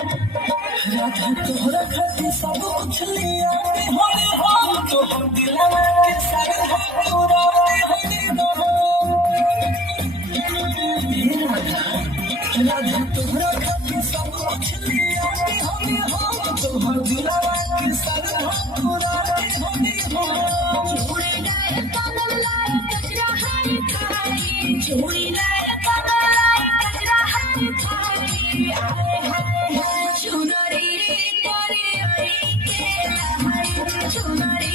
राधा तोहरा खातिर सब कुछ लिया होले हो तो हम दिलवा के सारा पूरा होले हो राधा तोहरा खातिर सब कुछ लिया होले हो तो हम दिलवा के सारा पूरा होले हो चूड़ी लाए कमल लाए कजरा हरी खाई चूड़ी लाए कमल लाए कजरा हरी खाई आए हाय हाय चुनरी करे ओई के लहरी चुनरी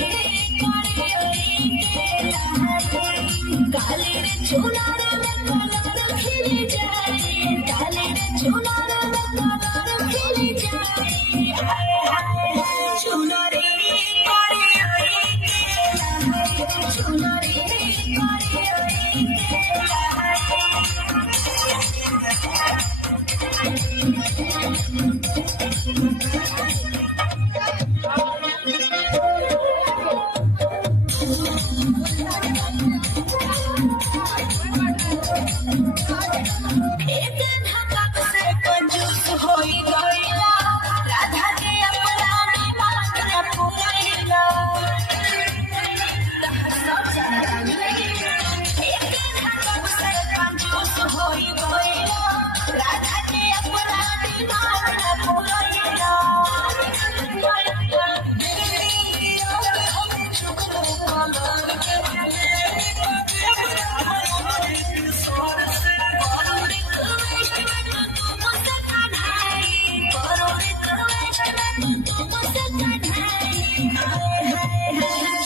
करे ओई के लहरी काले रे चुनर में कलर खिल जाए काले रे चुनर में कलर खिल जाए आए हाय हाय चुनरी करे ओई के लहरी चुनरी करे ओई के लहरी एक धक्का से कंजूस होई गईला राधा के अपना दिमाग न पुरैला एक धक्का से कंजूस होई गईला राधा के अपना दिमाग न पुरैला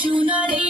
चुनरी